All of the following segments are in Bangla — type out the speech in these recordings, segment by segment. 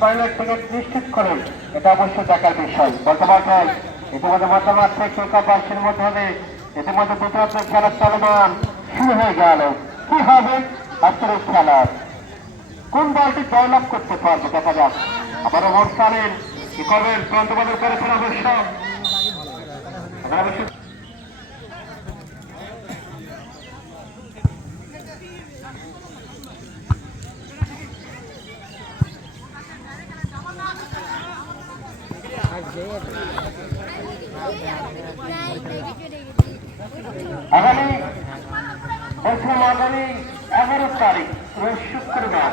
ফাইনাল টিকিট নিশ্চিত করেন, এটা অবশ্যই দেখার বিষয়। বর্তমানে ইতিমধ্যে মধ্যমাঠ থেকে বাইশের মধ্যে ইতিমধ্যে দুটো খেলার চলমান শুরু হয়ে গেল। কি হবে? আজকের এই কোন দলটি জয়লাভ করতে পারবে দেখা যাক। আবার অনুষ্ঠানের কি করবেন? প্রান্তবাদন করেছেন অবশ্য অবশ্য আগামী বলছিলাম আগামী এগারো তারিখ শুক্রবার।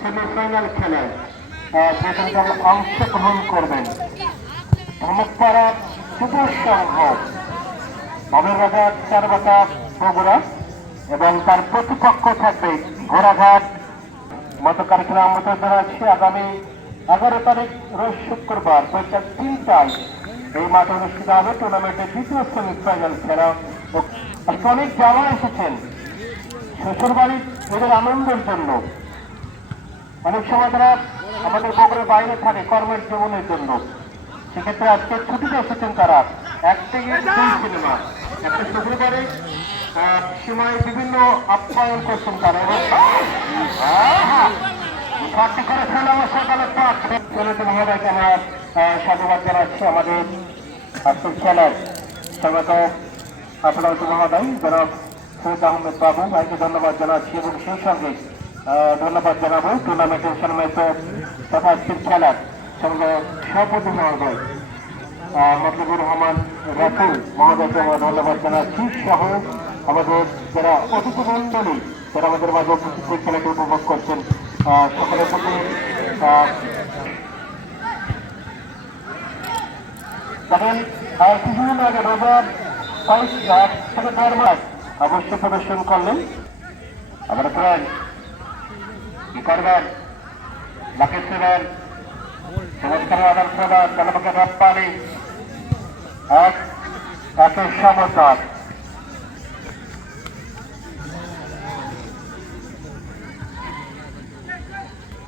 সেমিফাইনাল খেলায় অংশগ্রহণ করবেন। ধমকপাড়া যুব সংঘ বাবুরবাজার চারবাটা বগুড়া এবং তার প্রতিপক্ষ থাকবে ঘোড়াঘাট। মতো কার্যক্রম মতো আগামী এগারো তারিখ রোজ শুক্রবার বৈকাল তিনটায়। এই মাঠে অনুষ্ঠিত হবে টুর্নামেন্টের দ্বিতীয় সেমিফাইনাল খেলা। অনেক যাওয়া এসেছেন, শ্বশুরবাড়ির এদের আনন্দের জন্য। অনেক সময় তারা আমাদের বগুড়ার বাইরে থাকে, কর্মের জীবনের জন্য। সেক্ষেত্রে আজকে ছুটিতে এসেছেন তারা। এক থেকে দুই সিনেমা। একটা শুক্রবারে সীমায় বিভিন্ন আপ্যায়ন করছেন তারা। আহা! পার্টি করেছেন আমার সকালে চলিত মহোদয়কে আমরা সাধুবাদ জানাচ্ছি আমাদের আজকের খেলায় স্বাগত আপনার মহোদয় জনাব সৈয়দ আহমেদ বাবু ভাইকে ধন্যবাদ জানাচ্ছি এবং সেই সঙ্গে ধন্যবাদ জানাব টুর্নামেন্টের সম্মানিত তথা আজকের খেলার সঙ্গে সভাপতি মহোদয় আহ, রহমান রাতুল মহোদয়কে আমরা ধন্যবাদ জানাচ্ছি সহ আমাদের যারা অতিথি মন্ডলী যারা আমাদের মাঝে উপস্থিত উপভোগ করছেন সকলের আহ, কিছুদিন রোজার কয়েক এক থেকে অবশ্য প্রদর্শন করলেন। আমরা করেন কি করবেন লাকেশ্বরের চমৎকার আদান প্রদান জনপকে রপ্তানি এক একের সমতার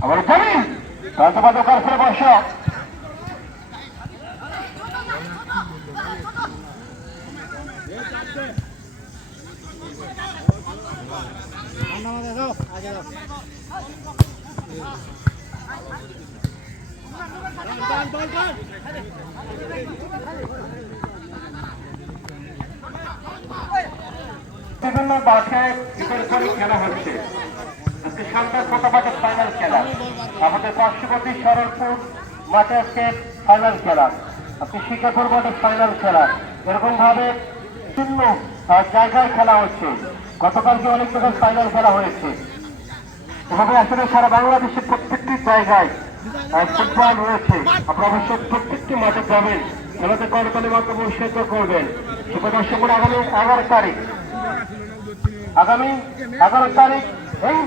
আবার জানেন প্রান্তবাদ কারখানে বসা। বিভিন্ন করে খেলা হচ্ছে। আজকে সন্ধ্যা ছোটখাটো ফাইনাল খেলা। আমাদের পার্শ্ববর্তী শরণপুর মাঠে আজকে ফাইনাল খেলা। আজকে শিকাপুর মাঠে ফাইনাল খেলা। এরকম ভাবে বিভিন্ন জায়গায় খেলা হচ্ছে। গতকালকে অনেক জায়গায় ফাইনাল খেলা হয়েছে। এভাবে আসলে সারা বাংলাদেশের প্রত্যেকটি জায়গায় ফুটবল রয়েছে। আপনারা অবশ্যই প্রত্যেকটি মাঠে যাবেন। খেলাতে করতালি মাধ্যমে উৎসাহিত করবেন। সেটা আগামী এগারো তারিখ, আগামী এগারো তারিখ এই